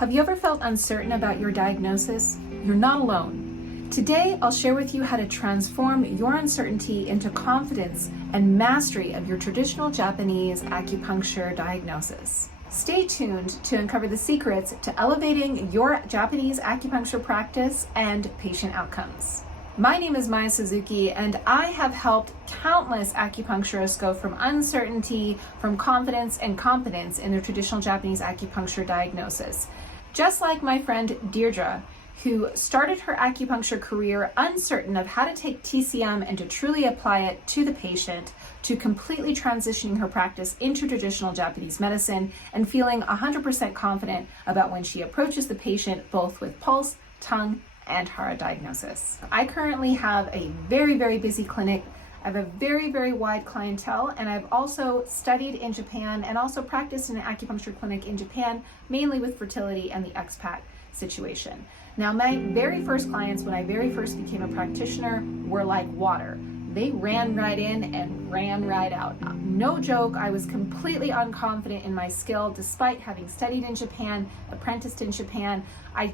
Have you ever felt uncertain about your diagnosis? You're not alone. Today, I'll share with you how to transform your uncertainty into confidence and mastery of your traditional Japanese acupuncture diagnosis. Stay tuned to uncover the secrets to elevating your Japanese acupuncture practice and patient outcomes. My name is Maya Suzuki, and I have helped countless acupuncturists go from uncertainty, from confidence and competence in their traditional Japanese acupuncture diagnosis. Just like my friend Deirdre, who started her acupuncture career uncertain of how to take TCM and to truly apply it to the patient, to completely transitioning her practice into traditional Japanese medicine and feeling 100% confident about when she approaches the patient, both with pulse, tongue, and Hara diagnosis. I currently have a very busy clinic. I have a very wide clientele, and I've also studied in Japan and also practiced in an acupuncture clinic in Japan, mainly with fertility and the expat situation. Now, my very first clients, when I very first became a practitioner, were like water. They ran right in and ran right out. No joke, I was completely unconfident in my skill despite having studied in Japan, apprenticed in Japan. I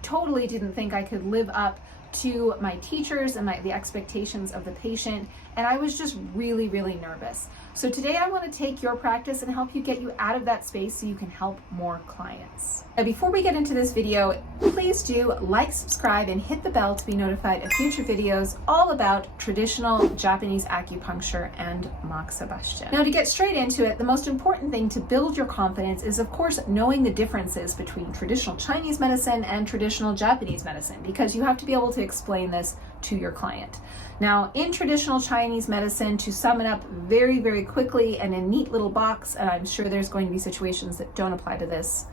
totally didn't think I could live up to my teachers and the expectations of the patient, and I was just really nervous. So today I want to take your practice and help you get you out of that space so you can help more clients. Now, before we get into this video, please do like, subscribe, and hit the bell to be notified of future videos all about traditional Japanese acupuncture and moxa bastion. Now, to get straight into it, the most important thing to build your confidence is, of course, knowing the differences between traditional Chinese medicine and traditional Japanese medicine, because you have to be able to explain this to your client. Now, in traditional Chinese medicine, to sum it up very quickly and in a neat little box, and I'm sure there's going to be situations that don't apply to this,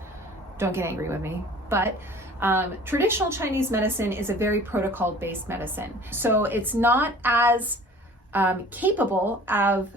don't get angry with me, but traditional Chinese medicine is a very protocol-based medicine. So it's not as capable of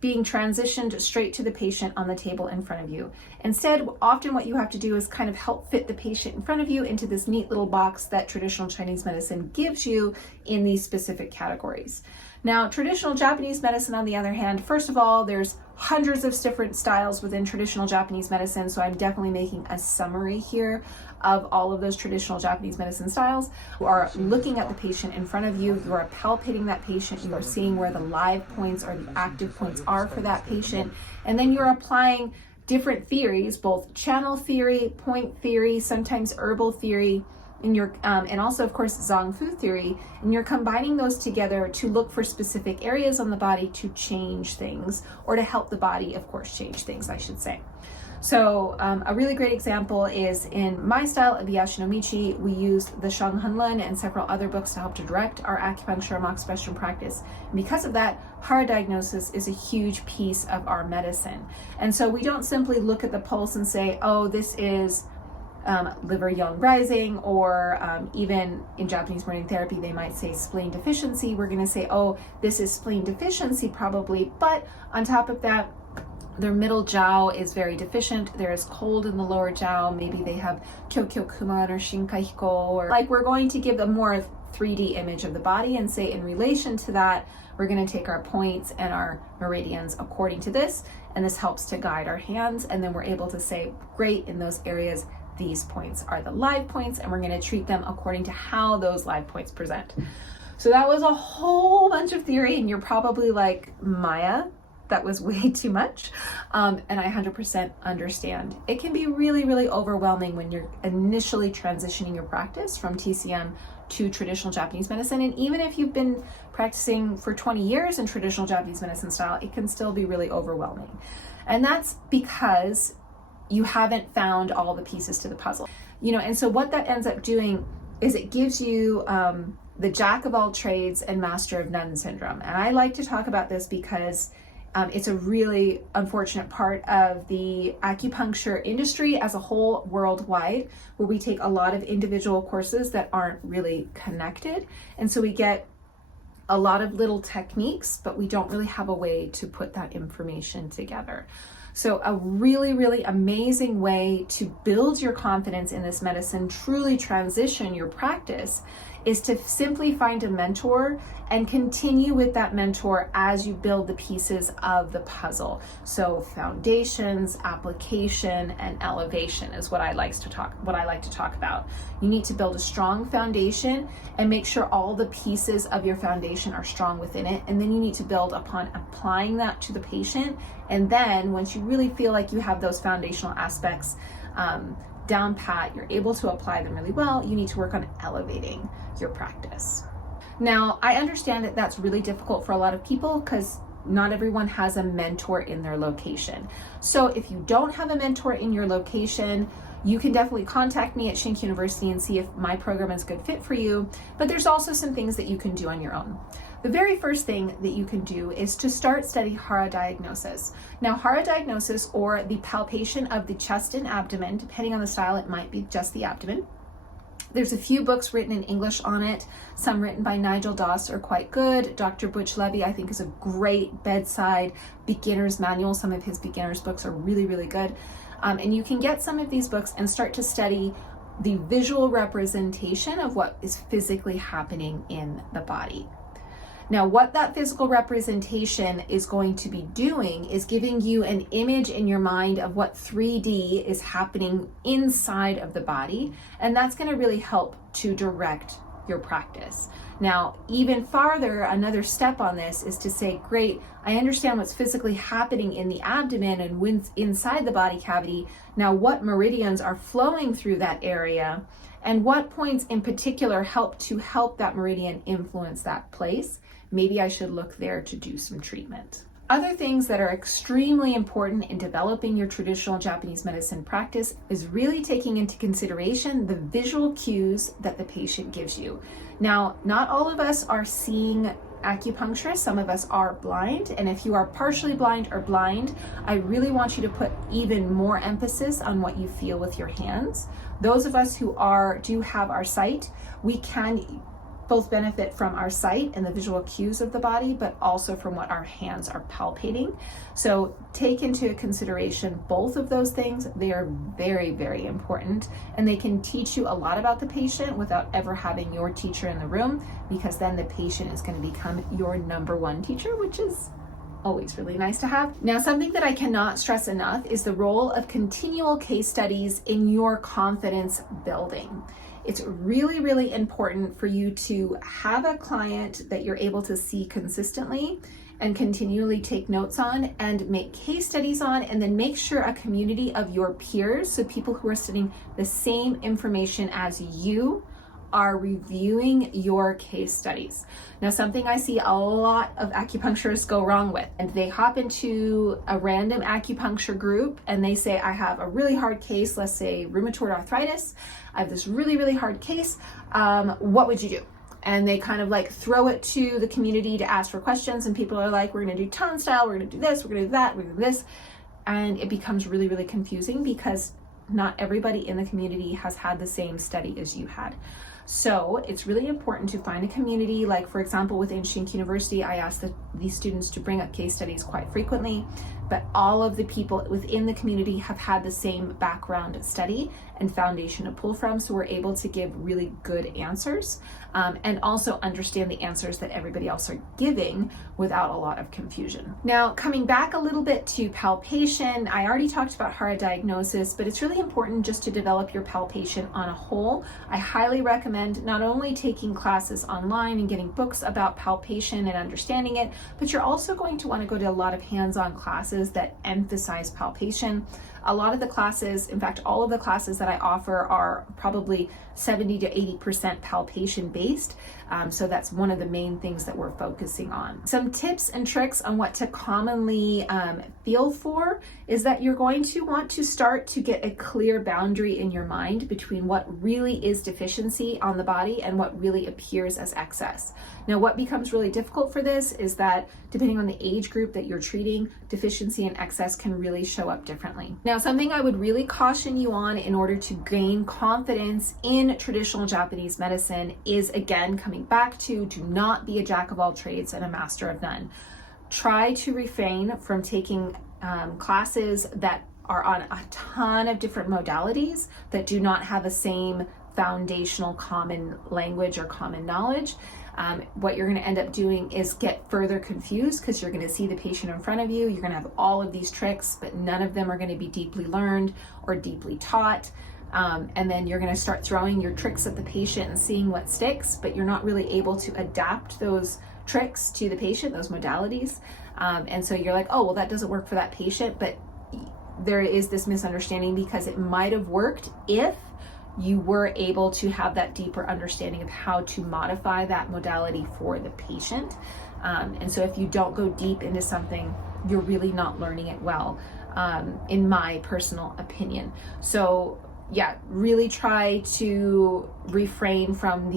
being transitioned straight to the patient on the table in front of you. Instead, often what you have to do is kind of help fit the patient in front of you into this neat little box that traditional Chinese medicine gives you in these specific categories. Now, traditional Japanese medicine, on the other hand, first of all, there's hundreds of different styles within traditional Japanese medicine, so I'm definitely making a summary here of all of those traditional Japanese medicine styles. You are looking at the patient in front of you, you are palpating that patient, you are seeing where the live points or the active points are for that patient, and then you're applying different theories, both channel theory, point theory, sometimes herbal theory, and also, of course, Zong Fu theory, and you're combining those together to look for specific areas on the body to change things, or to help the body, of course, change things, I should say. So a really great example is in my style of Yashinomichi, we used the Shang Henlun and several other books to help to direct our acupuncture and moxa bastion practice. And because of that, Hara diagnosis is a huge piece of our medicine. And so we don't simply look at the pulse and say, oh, this is liver yang rising, or even in Japanese morning therapy, they might say spleen deficiency. We're going to say, oh, this is spleen deficiency probably, but on top of that, their middle jiao is very deficient. There is cold in the lower jiao. Maybe they have Kyokyo-kuman or Shinkahiko, or like we're going to give a more 3D image of the body and say, in relation to that, we're going to take our points and our meridians according to this, and this helps to guide our hands, and then we're able to say, great, in those areas, these points are the live points, and we're going to treat them according to how those live points present. So that was a whole bunch of theory, and you're probably like, Maya, that was way too much, and I 100% understand. It can be really overwhelming when you're initially transitioning your practice from TCM to traditional Japanese medicine, and even if you've been practicing for 20 years in traditional Japanese medicine style, it can still be really overwhelming. And that's because you haven't found all the pieces to the puzzle. And so what that ends up doing is it gives you the jack of all trades and master of none syndrome. And I like to talk about this because it's a really unfortunate part of the acupuncture industry as a whole worldwide, where we take a lot of individual courses that aren't really connected. And so we get a lot of little techniques, but we don't really have a way to put that information together. So a really amazing way to build your confidence in this medicine, truly transition your practice, is to simply find a mentor and continue with that mentor as you build the pieces of the puzzle. So foundations, application, and elevation is what I like to talk about. You need to build a strong foundation and make sure all the pieces of your foundation are strong within it. And then you need to build upon applying that to the patient. And then once you really feel like you have those foundational aspects down pat, you're able to apply them really well, you need to work on elevating your practice. Now, I understand that that's really difficult for a lot of people because not everyone has a mentor in their location. So if you don't have a mentor in your location, you can definitely contact me at ShinKyu University and see if my program is a good fit for you. But there's also some things that you can do on your own. The very first thing that you can do is to start studying Hara diagnosis. Now, Hara diagnosis, or the palpation of the chest and abdomen, depending on the style, it might be just the abdomen. There's a few books written in English on it. Some written by Nigel Doss are quite good. Dr. Butch Levy, I think, is a great bedside beginner's manual. Some of his beginner's books are really, really good. And you can get some of these books and start to study the visual representation of what is physically happening in the body. Now, what that physical representation is going to be doing is giving you an image in your mind of what 3D is happening inside of the body, and that's going to really help to direct your practice. Now, even farther, another step on this is to say, great, I understand what's physically happening in the abdomen and inside the body cavity. Now, what meridians are flowing through that area, and what points in particular help that meridian influence that place? Maybe I should look there to do some treatment. Other things that are extremely important in developing your traditional Japanese medicine practice is really taking into consideration the visual cues that the patient gives you. Now, not all of us are seeing acupuncturists, some of us are blind, and if you are partially blind or blind, I really want you to put even more emphasis on what you feel with your hands. Those of us who do have our sight, we can both benefit from our sight and the visual cues of the body, but also from what our hands are palpating. So take into consideration both of those things. They are very, very important, and they can teach you a lot about the patient without ever having your teacher in the room, because then the patient is going to become your number one teacher, which is always really nice to have. Now, something that I cannot stress enough is the role of continual case studies in your confidence building. It's really, really important for you to have a client that you're able to see consistently and continually take notes on and make case studies on, and then make sure a community of your peers, so people who are studying the same information as you, are reviewing your case studies. Now, something I see a lot of acupuncturists go wrong with, and they hop into a random acupuncture group and they say, I have a really hard case, let's say rheumatoid arthritis. I have this really, really hard case. What would you do? And they kind of like throw it to the community to ask for questions, and people are like, we're gonna do tone style, we're gonna do this, we're gonna do that, we're gonna do this. And it becomes really, really confusing because not everybody in the community has had the same study as you had. So it's really important to find a community. Like, for example, within ShinKyu University, I ask these students to bring up case studies quite frequently, but all of the people within the community have had the same background study and foundation to pull from, so we're able to give really good answers and also understand the answers that everybody else are giving without a lot of confusion. Now, coming back a little bit to palpation, I already talked about Hara diagnosis, but it's really important just to develop your palpation on a whole. I highly recommend not only taking classes online and getting books about palpation and understanding it, but you're also going to want to go to a lot of hands-on classes that emphasize palpation. A lot of the classes, in fact, all of the classes that I offer are probably 70 to 80% palpation based. So that's one of the main things that we're focusing on. Some tips and tricks on what to commonly feel for is that you're going to want to start to get a clear boundary in your mind between what really is deficiency on the body and what really appears as excess. Now, what becomes really difficult for this is that depending on the age group that you're treating, deficiency and excess can really show up differently. Now, something I would really caution you on in order to gain confidence in traditional Japanese medicine is, again, coming back to do not be a jack of all trades and a master of none. Try to refrain from taking classes that are on a ton of different modalities that do not have the same foundational common language or common knowledge. What you're going to end up doing is get further confused because you're going to see the patient in front of you. You're going to have all of these tricks, but none of them are going to be deeply learned or deeply taught. And then you're going to start throwing your tricks at the patient and seeing what sticks, but you're not really able to adapt those tricks to the patient, those modalities. And so you're like, oh, well, that doesn't work for that patient. But there is this misunderstanding because it might have worked if you were able to have that deeper understanding of how to modify that modality for the patient. And so if you don't go deep into something, you're really not learning it well, in my personal opinion. So yeah, really try to refrain from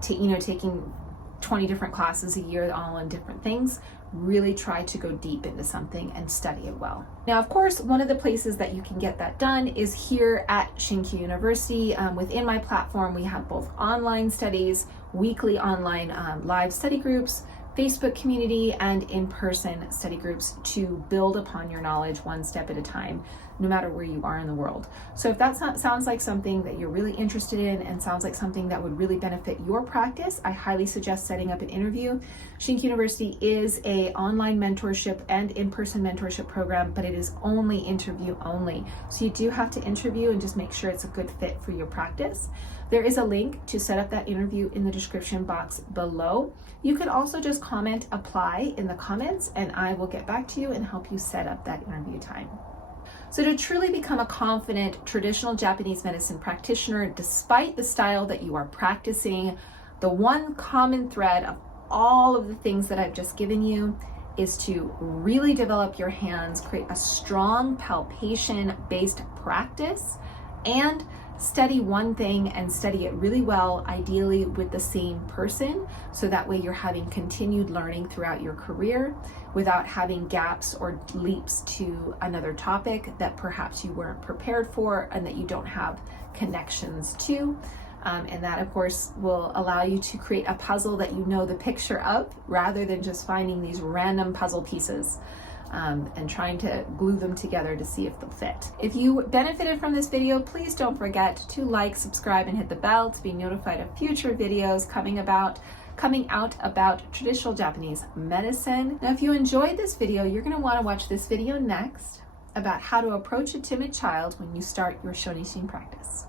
taking 20 different classes a year all on different things. Really try to go deep into something and study it well. Now, of course, one of the places that you can get that done is here at ShinKyu University. Within my platform, we have both online studies, weekly online live study groups, Facebook community, and in-person study groups to build upon your knowledge one step at a time, no matter where you are in the world. So if that sounds like something that you're really interested in and sounds like something that would really benefit your practice, I highly suggest setting up an interview. ShinKyu University is a online mentorship and in-person mentorship program, but it is only interview only. So you do have to interview and just make sure it's a good fit for your practice. There is a link to set up that interview in the description box below. You can also just comment apply in the comments and I will get back to you and help you set up that interview time. So to truly become a confident traditional Japanese medicine practitioner, despite the style that you are practicing, the one common thread of all of the things that I've just given you is to really develop your hands, create a strong palpation-based practice, and study one thing and study it really well, ideally with the same person, so that way you're having continued learning throughout your career without having gaps or leaps to another topic that perhaps you weren't prepared for and that you don't have connections to. And that, of course, will allow you to create a puzzle that you know the picture of, rather than just finding these random puzzle pieces and trying to glue them together to see if they'll fit. If you benefited from this video, please don't forget to like, subscribe, and hit the bell to be notified of future videos coming out about traditional Japanese medicine. Now, if you enjoyed this video, you're going to want to watch this video next about how to approach a timid child when you start your shonishin practice.